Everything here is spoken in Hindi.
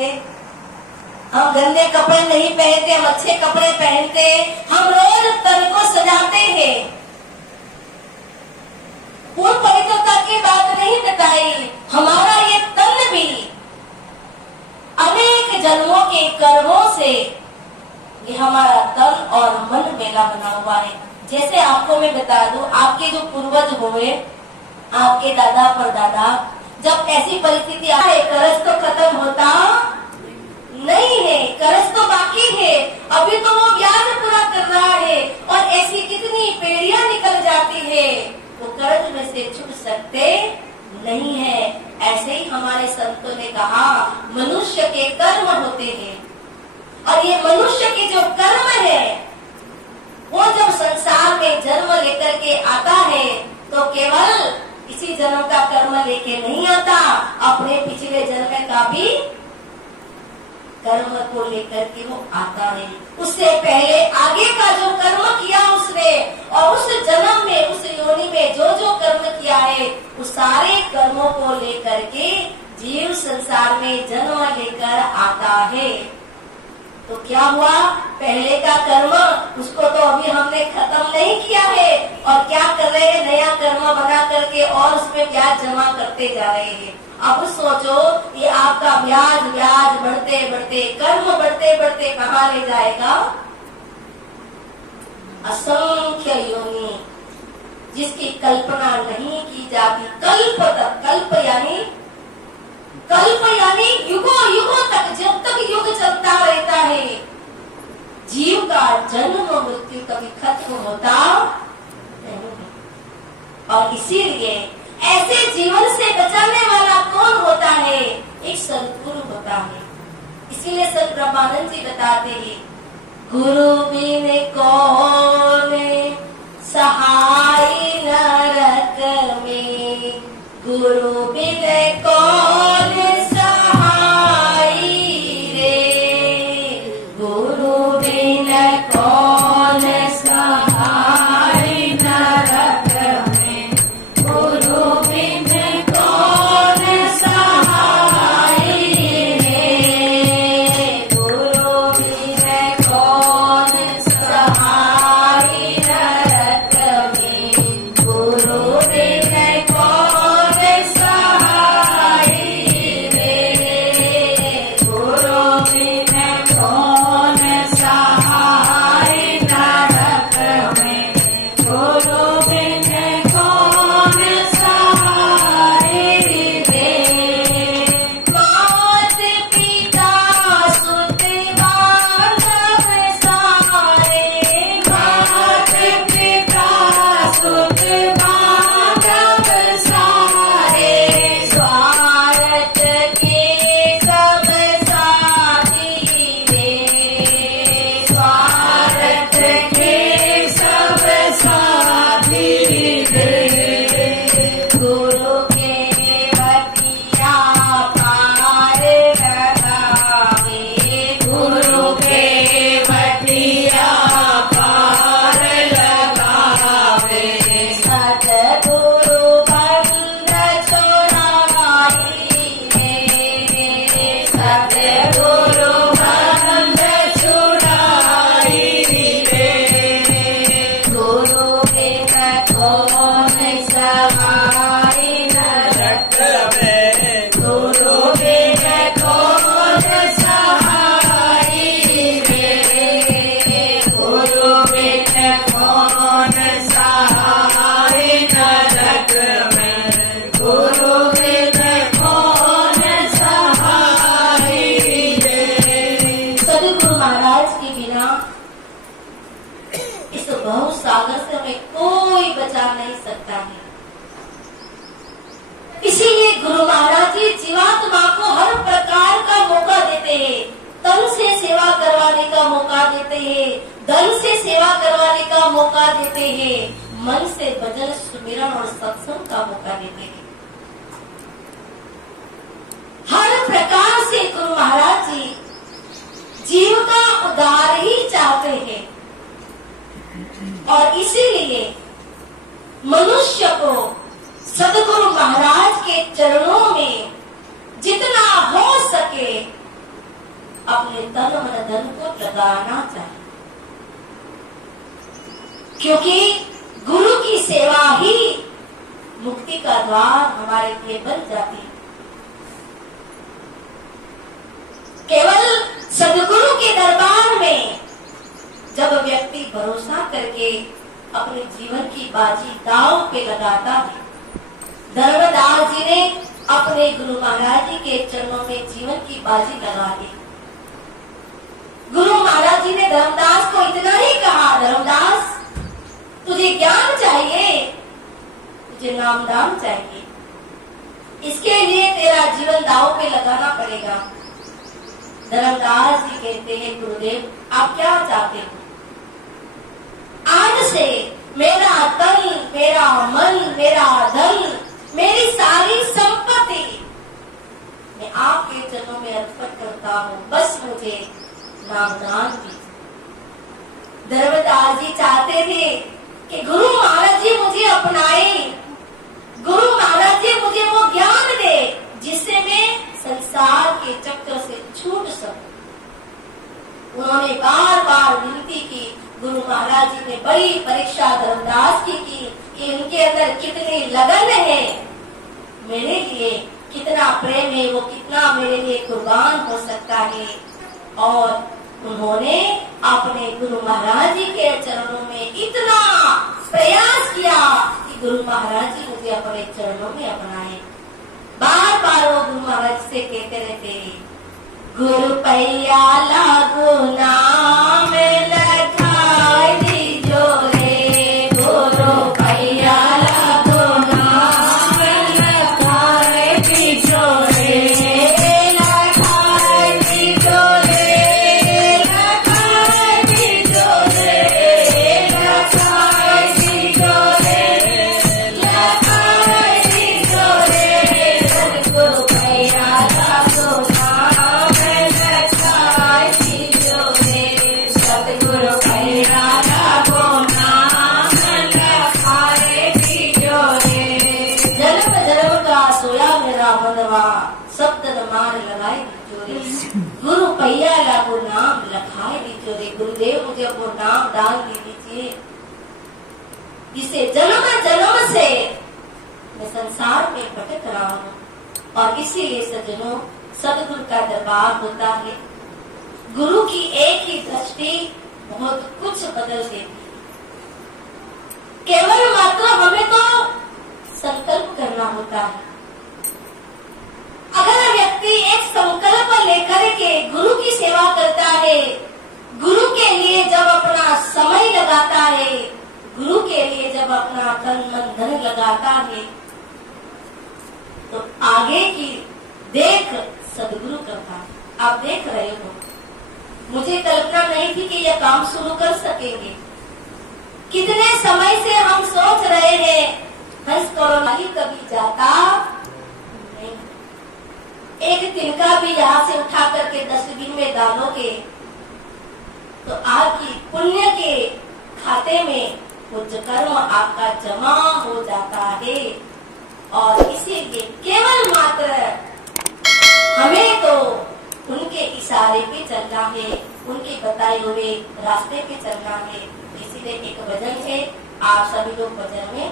करेंगे? हम गंदे कपड़े नहीं पहनते, हम अच्छे कपड़े पहनते, हम रोज तन को सजाते हैं। पूर्ण पवित्रता की बात नहीं बताई। हमारा ये तन भी अनेक जन्मों के कर्मों से ये हमारा तन और मन मेला बना हुआ है। जैसे आपको मैं बता दूं, आपके जो पूर्वज हुए, आपके दादा परदादा, जब ऐसी परिस्थिति आए, कर्ज तो खत्म होता नहीं है, कर्ज तो बाकी है, अभी तो वो ब्याज पूरा कर रहा है और ऐसी कितनी पीढ़ियां निकल जाती है, वो कर्ज में से छूट सकते नहीं है। ऐसे ही हमारे संतों ने कहा, मनुष्य के कर्म होते हैं और ये मनुष्य के जो कर्म है वो जब संसार में जन्म लेकर के आता है तो केवल इसी जन्म का कर्म लेके नहीं आता, अपने पिछले जन्म का भी कर्म को लेकर के वो आता है। उससे पहले आगे का जो कर्म किया उसने और उस जन्म में, उस योनि में जो जो कर्म किया है, उस सारे कर्मों को लेकर के जीव संसार में जन्म लेकर आता है। तो क्या हुआ? पहले का कर्म उसको तो अभी हमने खत्म नहीं किया है और क्या कर रहे हैं, नया कर्म बना करके और उसमें ब्याज जमा करते जा रहे हैं। अब सोचो, ये आपका ब्याज ब्याज बढ़ते बढ़ते, कर्म बढ़ते बढ़ते कहाँ ले जाएगा? असंख्य योनि जिसकी कल्पना नहीं की जाती। कल्प तक, कल्प यानी युगों युगों तक, जब तक युग चलता रहता है, जीव का जन्म मृत्यु कभी खत्म होता नहीं। और इसीलिए ऐसे जीवन से बचाने वाला कौन होता है? एक सद्गुरु होता है। इसीलिए संत ब्रह्मानंद जी बताते हैं, गुरु बिन कौन सहाय नरक में, गुरु बिन कौन सहाय रे, गुरु बिन कौन सहाय नरक में, गुरु बिन कौन सहाय रे, गुरु बिन कौन सहाय नरक में, गुरु बिन कौन सहाय रे, गुरु बिन कौन सहाय नरक में, गुरु बिन कौन सहाय रे। मात पिता सुत बांधव सारे, मात पिता सुत बांधव सारे, स्वार्थ के सब साथी रे, स्वार्थ के सब साथी रे, गुरु के बतिया पार लगावे, गुरु के बतिया पार लगावे, सतगुरु बंध छुड़ाई रे, सतगुरु बंध छुड़ाई रे, गुरु बिन कौन सहाय नरक में, गुरु बिन कौन सहाय रे, गुरु बिन कौन सहाय नरक में, गुरु बिन कौन सहाय रे। सद्गुरु महाराज के बिना इस बहु सागर से हमें कोई बचा नहीं सकता है। इसीलिए गुरु महाराज जी जीवात्मा को हर प्रकार का मौका देते हैं। तन से सेवा करवाने का मौका देते हैं, धन से सेवा करवाने का मौका देते हैं, मन से भजन सुमिरन और सत्संग का मौका देते हैं। हर प्रकार से गुरु महाराज जी जीव का उद्धार ही चाहते हैं और इसीलिए मनुष्य को सद्गुरु महाराज के चरणों में जितना हो सके अपने तन मन धन को लगाना चाहिए, क्योंकि गुरु की सेवा ही मुक्ति का द्वार हमारे लिए बन जाती है। केवल सदगुरु के दरबार में जब व्यक्ति भरोसा करके अपने जीवन की बाजी दांव पे लगाता है, धर्मदास जी ने अपने गुरु महाराज जी के चरणों में जीवन की बाजी लगा दी। गुरु महाराज जी ने धर्मदास को इतना ही कहा, धर्मदास तुझे ज्ञान चाहिए, तुझे नाम दाम चाहिए, इसके लिए तेरा जीवन दांव पे लगाना पड़ेगा। धर्मदास जी कहते हैं, गुरुदेव आप क्या चाहते हो? आज से मेरा तन, मेरा मन, मेरा धन, मेरी सारी संपत्ति मैं आपके चरणों में अर्पण करता हूँ, बस मुझे नाम दान दीजिए। धर्मदास जी चाहते थे कि गुरु महाराज जी मुझे अपनाए, गुरु महाराज जी मुझे वो ज्ञान दे जिससे मैं संसार के चक्र से छूट सकूं। उन्होंने बार बार विनती की। गुरु महाराज जी ने बड़ी परीक्षा धर्मदास की कि इनके अंदर कितनी लगन है, मेरे लिए कितना प्रेम है, वो कितना मेरे लिए कुर्बान हो सकता है। और उन्होंने अपने गुरु महाराज जी के चरणों में इतना प्रयास किया कि गुरु महाराज जी मुझे अपने चरणों में अपनाए। बार बार वो गुरु महाराज से कहते रहते, गुरु पैया लागू नाम लखाई दीजो रे, गुरु पैया लागू नाम लखाई दीजो रे, लखाई दीजो रे, लखाई दीजो रे, लखाई दीजो रे, लखाई दीजो रे, सद्गुरु पैया लागू नाम लखाई दीजो रे, सद्गुरु पैया लागू नाम लखाई दीजो रे। जन्म जन्म का सोया मेरा मनवा, सप्तन मान लगाए दीजो रे, गुरु पैया लागू नाम लखाए दीजो रे। गुरुदेव मुझे वो नाम डाल दीजिए जिसे जन्म जन्म से मैं संसार में भटक रहा हूँ। और इसीलिए सज्जनों, सदगुरु का दरबार होता है। गुरु की एक ही दृष्टि बहुत कुछ बदल देती है। केवल मात्र हमें तो संकल्प करना होता है। अगर व्यक्ति एक संकल्प लेकर के गुरु की सेवा करता है, गुरु के लिए जब अपना समय लगाता है, गुरु के लिए जब अपना तन मन धन लगाता है, तो आगे की देख सदगुरु करता है। आप देख रहे हो, मुझे कल्पना नहीं थी कि यह काम शुरू कर सकेंगे। कितने समय से हम सोच रहे हैं, हंस करोनाली कभी जाता नहीं, एक तिनका भी यहाँ से उठा करके डस्टबिन में डालोगे तो आपकी पुण्य के खाते में कुछ कर्म आपका जमा हो जाता है। और इसीलिए केवल मात्र हमें तो उनके इशारे पे चलना है, उनके बताए हुए रास्ते पे चलना है। इसीलिए एक भजन है, आप सभी लोग भजन में